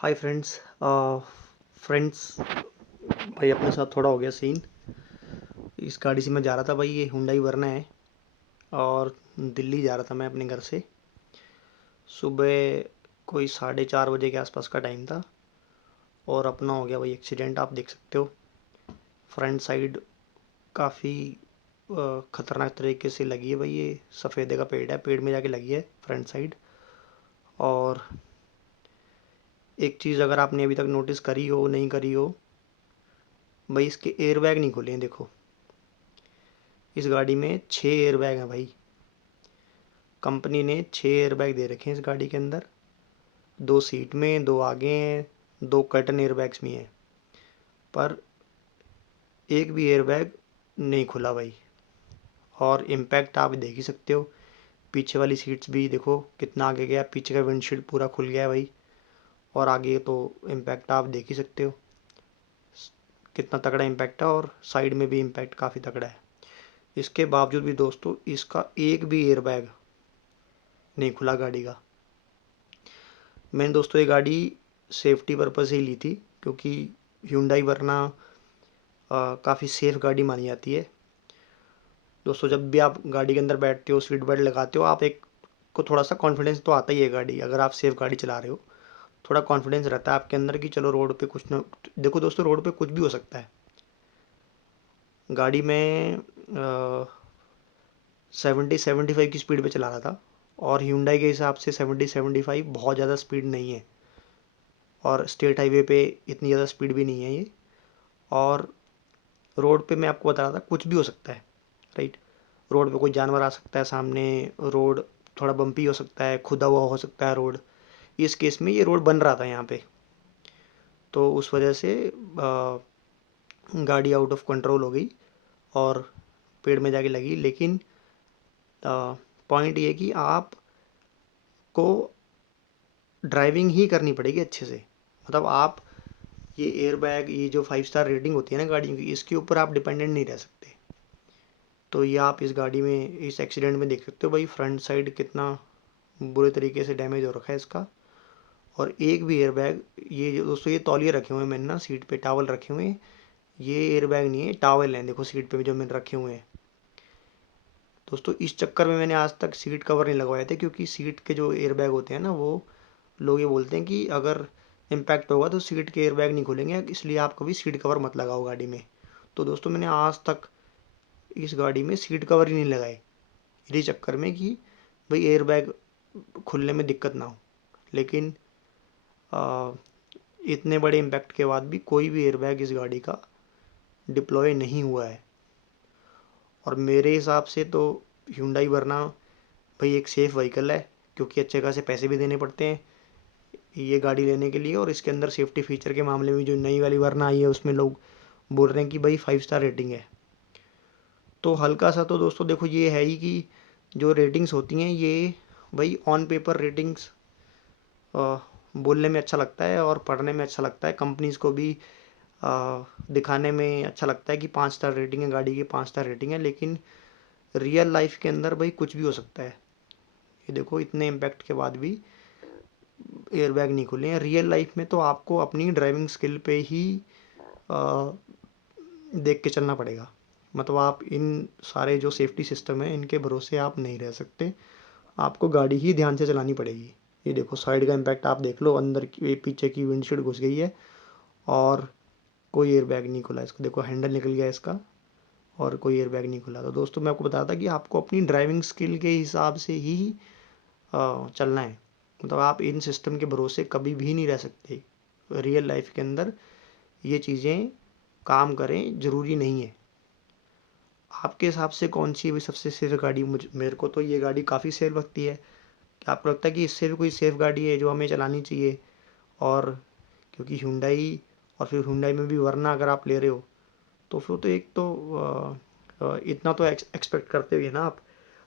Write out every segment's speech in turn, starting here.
Hi friends. Friends, भाई अपने साथ थोड़ा हो गया सीन। इस गाड़ी से मैं जा रहा था भाई, ये हुंडई वरना है। और दिल्ली जा रहा था मैं अपने घर से। सुबह कोई 4:30 बजे के आसपास का टाइम था। और अपना हो गया भाई एक्सीडेंट, आप देख सकते हो। फ्रंट साइड काफ़ी ख़तरनाक तरीके से लगी है भाई। ये सफ़ेदे का पेड़ है, पेड़ में जाके लगी है फ्रंट साइड। और एक चीज़ अगर आपने अभी तक नोटिस करी हो नहीं करी हो, भाई इसके एयर बैग नहीं खुले हैं, देखो। इस गाड़ी में 6 एयर बैग हैं भाई। कंपनी ने 6 एयर बैग दे रखे हैं इस गाड़ी के अंदर। 2 सीट में, 2 आगे हैं, 2 कर्टन एयर बैग्स भी हैं। पर एक भी एयर बैग नहीं खुला भाई। और इम्पैक्ट आप देख ही सकते हो। पीछे वाली सीट्स भी देखो कितना आगे गया, पीछे का विंडशील्ड पूरा खुल गया है भाई। और आगे तो इम्पैक्ट आप देख ही सकते हो कितना तगड़ा इम्पैक्ट है, और साइड में भी इम्पैक्ट काफ़ी तगड़ा है। इसके बावजूद भी दोस्तों इसका एक भी एयरबैग नहीं खुला गाड़ी का। मैंने दोस्तों ये गाड़ी सेफ्टी पर्पज़ से ही ली थी, क्योंकि hyundai वरना काफ़ी सेफ़ गाड़ी मानी जाती है। दोस्तों जब भी आप गाड़ी के अंदर बैठते हो, सीट बेल्ट लगाते हो, आप एक को थोड़ा सा कॉन्फिडेंस तो आता ही है। गाड़ी अगर आप सेफ़ गाड़ी चला रहे हो, थोड़ा कॉन्फिडेंस रहता है आपके अंदर कि चलो रोड पे कुछ ना। देखो दोस्तों, रोड पे कुछ भी हो सकता है। गाड़ी में 70-75 की स्पीड पे चला रहा था। और hyundai के हिसाब से 70-75 बहुत ज़्यादा स्पीड नहीं है। और स्टेट हाईवे पे इतनी ज़्यादा स्पीड भी नहीं है ये। और रोड पे मैं आपको बता रहा था कुछ भी हो सकता है, राइट। रोड पे कोई जानवर आ सकता है सामने। रोड थोड़ा बम्पी हो सकता है, खुदा हुआ हो सकता है रोड। इस केस में ये रोड बन रहा था यहाँ पे, तो उस वजह से गाड़ी आउट ऑफ कंट्रोल हो गई और पेड़ में जाके लगी। लेकिन पॉइंट ये कि आपको ड्राइविंग ही करनी पड़ेगी अच्छे से। मतलब आप ये एयरबैग, ये जो 5 स्टार रेटिंग होती है ना गाड़ियों की, इसके ऊपर आप डिपेंडेंट नहीं रह सकते। तो ये आप इस गाड़ी में, इस एक्सीडेंट में देख सकते हो भाई, फ्रंट साइड कितना बुरे तरीके से डैमेज हो रखा है इसका। और एक भी एयरबैग, ये जो दोस्तों ये तौलिए रखे हुए हैं मैंने ना सीट पे, टावल रखे हुए हैं। ये एयरबैग नहीं है, टावल हैं, देखो सीट पे भी जो मैंने रखे हुए हैं। दोस्तों इस चक्कर में मैंने आज तक सीट कवर नहीं लगवाए थे, क्योंकि सीट के जो एयरबैग होते हैं ना, वो लोग ये बोलते हैं कि अगर इम्पैक्ट होगा तो सीट के एयरबैग नहीं खुलेंगे, इसलिए आप कभी सीट कवर मत लगाओ गाड़ी में। तो दोस्तों मैंने आज तक इस गाड़ी में सीट कवर ही नहीं लगाए, इसी चक्कर में कि भाई एयरबैग खुलने में दिक्कत ना हो। लेकिन आ, इतने बड़े इम्पैक्ट के बाद भी कोई भी एयरबैग इस गाड़ी का डिप्लॉय नहीं हुआ है। और मेरे हिसाब से तो hyundai वरना भाई एक सेफ़ व्हीकल है, क्योंकि अच्छे खासे पैसे भी देने पड़ते हैं ये गाड़ी लेने के लिए। और इसके अंदर सेफ्टी फीचर के मामले में जो नई वाली वरना आई है, उसमें लोग बोल रहे हैं कि भाई 5 स्टार रेटिंग है। तो हल्का सा तो दोस्तों देखो ये है ही कि जो रेटिंग्स होती हैं ये भाई ऑन पेपर रेटिंग्स बोलने में अच्छा लगता है और पढ़ने में अच्छा लगता है। कंपनीज़ को भी दिखाने में अच्छा लगता है कि 5 स्टार रेटिंग है गाड़ी की, 5 स्टार रेटिंग है। लेकिन रियल लाइफ के अंदर भाई कुछ भी हो सकता है। ये देखो इतने इम्पैक्ट के बाद भी एयरबैग नहीं खुले हैं। रियल लाइफ में तो आपको अपनी ड्राइविंग स्किल पे ही आ, देख के चलना पड़ेगा। मतलब आप इन सारे जो सेफ्टी सिस्टम है इनके भरोसे आप नहीं रह सकते, आपको गाड़ी ही ध्यान से चलानी पड़ेगी। ये देखो साइड का इम्पैक्ट आप देख लो, अंदर की पीछे की विंडशील्ड घुस गई है। और कोई एयरबैग नहीं खुला इसका, देखो हैंडल निकल गया इसका, और कोई एयरबैग नहीं खुला। तो दोस्तों मैं आपको बताया था कि आपको अपनी ड्राइविंग स्किल के हिसाब से ही चलना है। मतलब आप इन सिस्टम के भरोसे कभी भी नहीं रह सकते। रियल लाइफ के अंदर ये चीज़ें काम करें ज़रूरी नहीं है। आपके हिसाब से कौन सी भी सबसे सेफ गाड़ी? मेरे को तो ये गाड़ी काफ़ी सेफ लगती है। क्या आपको लगता है कि इससे भी कोई सेफ गाड़ी है जो हमें चलानी चाहिए? और क्योंकि hyundai, और फिर hyundai में भी वरना अगर आप ले रहे हो, तो फिर तो एक तो इतना तो एक्सपेक्ट करते हुए ना आप।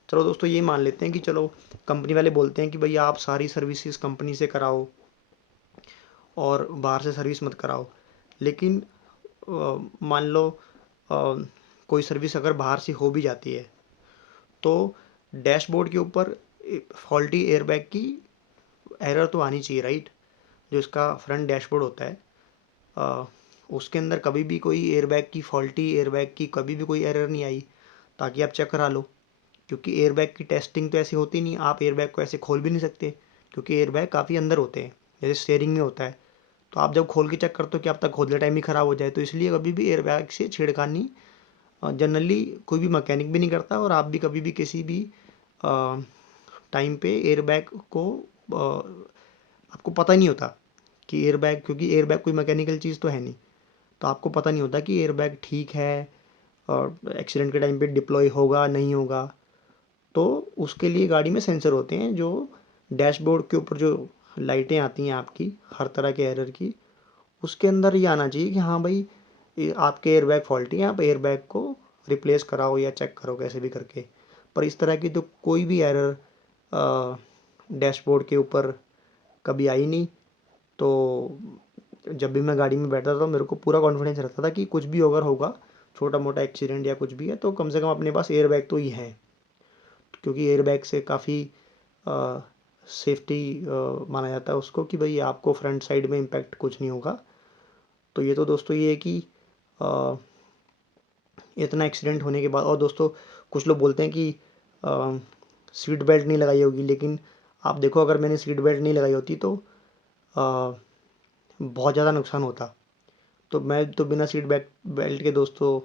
चलो दोस्तों ये मान लेते हैं कि चलो कंपनी वाले बोलते हैं कि भाई आप सारी सर्विसेज कंपनी से कराओ और बाहर से सर्विस मत कराओ। लेकिन मान लो कोई सर्विस अगर बाहर से हो भी जाती है, तो डैशबोर्ड के ऊपर फॉल्टी एयरबैग की एरर तो आनी चाहिए, राइट। जो इसका फ्रंट डैशबोर्ड होता है उसके अंदर कभी भी कोई एयरबैग की फॉल्टी एयरबैग की कभी भी कोई एरर नहीं आई, ताकि आप चेक करा लो। क्योंकि एयरबैग की टेस्टिंग तो ऐसी होती नहीं, आप एयरबैग को ऐसे खोल भी नहीं सकते, क्योंकि एयरबैग काफ़ी अंदर होते हैं, जैसे स्टीयरिंग में होता है। तो आप जब खोल के चेक करते हो कि आप तक खोलते टाइम ही ख़राब हो जाए, तो इसलिए कभी भी एयरबैग से छेड़खानी जनरली कोई भी मैकेनिक भी नहीं करता, और आप भी कभी भी किसी भी टाइम पे एयरबैग को आपको पता ही नहीं होता कि एयरबैग, क्योंकि एयरबैग कोई मैकेनिकल चीज़ तो है नहीं, तो आपको पता नहीं होता कि एयरबैग ठीक है और एक्सीडेंट के टाइम पे डिप्लॉय होगा नहीं होगा। तो उसके लिए गाड़ी में सेंसर होते हैं, जो डैशबोर्ड के ऊपर जो लाइटें आती हैं आपकी हर तरह के एरर की, उसके अंदर ये आना चाहिए कि हाँ भाई, ये आपके एयरबैग फॉल्टी हैं, आप एयरबैग को रिप्लेस कराओ या चेक करो कैसे भी करके। पर इस तरह की तो कोई भी एरर डैशबोर्ड के ऊपर कभी आई नहीं। तो जब भी मैं गाड़ी में बैठता था तो मेरे को पूरा कॉन्फिडेंस रहता था कि कुछ भी अगर होगा, छोटा मोटा एक्सीडेंट या कुछ भी है, तो कम से कम अपने पास एयरबैग तो ही है, क्योंकि एयरबैग से काफ़ी सेफ्टी माना जाता है उसको, कि भाई आपको फ्रंट साइड में इम्पैक्ट कुछ नहीं होगा। तो ये तो दोस्तों ये है कि अ, इतना एक्सीडेंट होने के बाद, और दोस्तों कुछ लोग बोलते हैं कि सीट बेल्ट नहीं लगाई होगी, लेकिन आप देखो, अगर मैंने सीट बेल्ट नहीं लगाई होती तो अ, बहुत ज़्यादा नुकसान होता। तो मैं तो बिना सीट बेल्ट बेल्ट के दोस्तों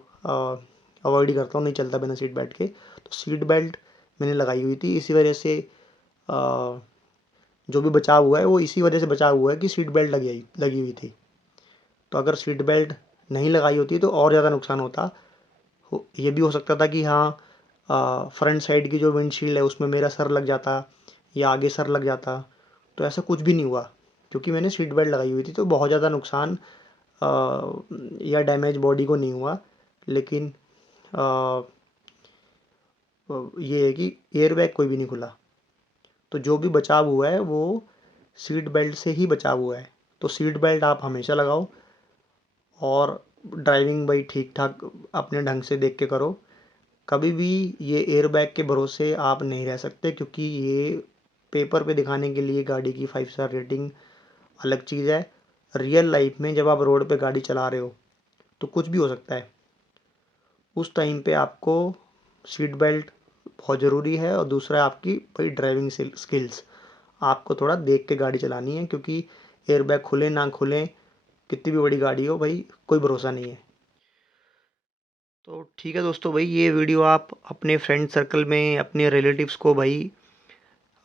अवॉइड ही करता हूँ, नहीं चलता बिना सीट बेल्ट के। तो सीट बेल्ट मैंने लगाई हुई थी, इसी वजह से जो भी बचाव हुआ है वो इसी वजह से बचाव हुआ है कि सीट बेल्ट लगी हुई थी। तो अगर सीट बेल्ट नहीं लगाई होती तो और ज़्यादा नुकसान होता। ये भी हो सकता था कि हाँ, फ्रंट साइड की जो विंडशील्ड है उसमें मेरा सर लग जाता या आगे सर लग जाता। तो ऐसा कुछ भी नहीं हुआ, क्योंकि मैंने सीट बेल्ट लगाई हुई थी, तो बहुत ज़्यादा नुकसान या डैमेज बॉडी को नहीं हुआ। लेकिन ये है कि एयरबैग कोई भी नहीं खुला। तो जो भी बचाव हुआ है वो सीट बेल्ट से ही बचाव हुआ है। तो सीट बेल्ट आप हमेशा लगाओ, और ड्राइविंग भाई ठीक ठाक अपने ढंग से देख के करो। कभी भी ये एयरबैग के भरोसे आप नहीं रह सकते, क्योंकि ये पेपर पे दिखाने के लिए गाड़ी की 5 स्टार रेटिंग अलग चीज़ है। रियल लाइफ में जब आप रोड पे गाड़ी चला रहे हो तो कुछ भी हो सकता है। उस टाइम पे आपको सीट बेल्ट बहुत ज़रूरी है, और दूसरा आपकी भाई ड्राइविंग स्किल्स, आपको थोड़ा देख के गाड़ी चलानी है, क्योंकि एयरबैग खुले ना खुले, कितनी भी बड़ी गाड़ी हो भाई, कोई भरोसा नहीं है। तो ठीक है दोस्तों, भाई ये वीडियो आप अपने फ्रेंड सर्कल में अपने रिलेटिव्स को भाई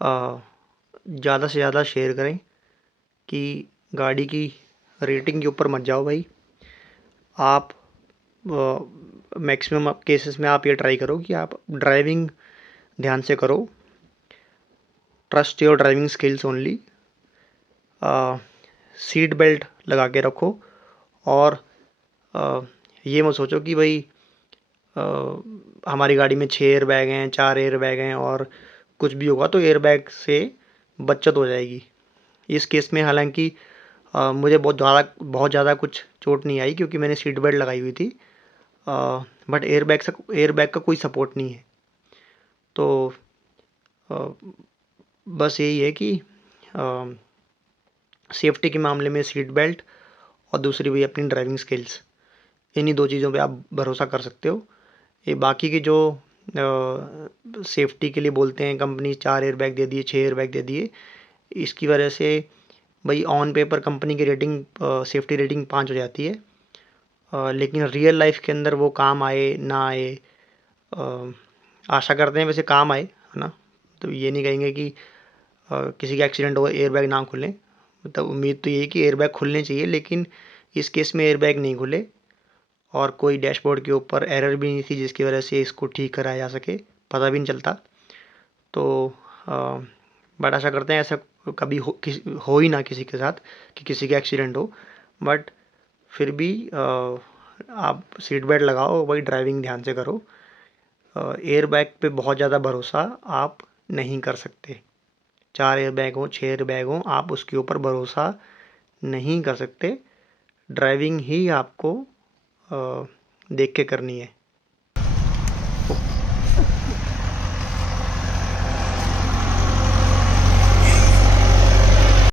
ज़्यादा से ज़्यादा शेयर करें, कि गाड़ी की रेटिंग के ऊपर मत जाओ भाई। आप मैक्सिमम केसेस में आप ये ट्राई करो कि आप ड्राइविंग ध्यान से करो, trust your driving skills only, seat belt लगा के रखो, और ये मत सोचो कि भाई हमारी गाड़ी में 6 एयर बैग हैं, 4 एयर बैग हैं, और कुछ भी होगा तो एयर बैग से बचत हो जाएगी। इस केस में हालांकि मुझे बहुत ज़्यादा कुछ चोट नहीं आई, क्योंकि मैंने सीट बेल्ट लगाई हुई थी, बट एयर बैग का कोई सपोर्ट नहीं है। तो बस यही है कि सेफ्टी के मामले में सीट बेल्ट, और दूसरी भी अपनी ड्राइविंग स्किल्स, इन्हीं 2 चीज़ों पे आप भरोसा कर सकते हो। ये बाकी के जो सेफ्टी के लिए बोलते हैं कंपनी, 4 एयर बैग दे दिए, 6 एयर बैग दे दिए, इसकी वजह से भाई ऑन पेपर कंपनी की रेटिंग, सेफ्टी रेटिंग 5 हो जाती है, लेकिन रियल लाइफ के अंदर वो काम आए ना आए, आशा करते हैं वैसे काम आए, है ना। तो ये नहीं कहेंगे कि किसी का एक्सीडेंट हो एयरबैग ना खुलें, मतलब उम्मीद तो यही कि एयरबैग खुलने चाहिए, लेकिन इस केस में एयरबैग नहीं खुले, और कोई डैशबोर्ड के ऊपर एरर भी नहीं थी जिसकी वजह से इसको ठीक कराया जा सके, पता भी नहीं चलता। तो बट आशा करते हैं ऐसा कभी हो ही ना किसी के साथ, कि किसी का एक्सीडेंट हो। बट फिर भी आप सीट बेल्ट लगाओ, वही ड्राइविंग ध्यान से करो। एयर बैग पे बहुत ज़्यादा भरोसा आप नहीं कर सकते, 4 एयर बैग हो, 6 एयर बैग हो, आप उसके ऊपर भरोसा नहीं कर सकते। ड्राइविंग ही आपको देख के करनी है।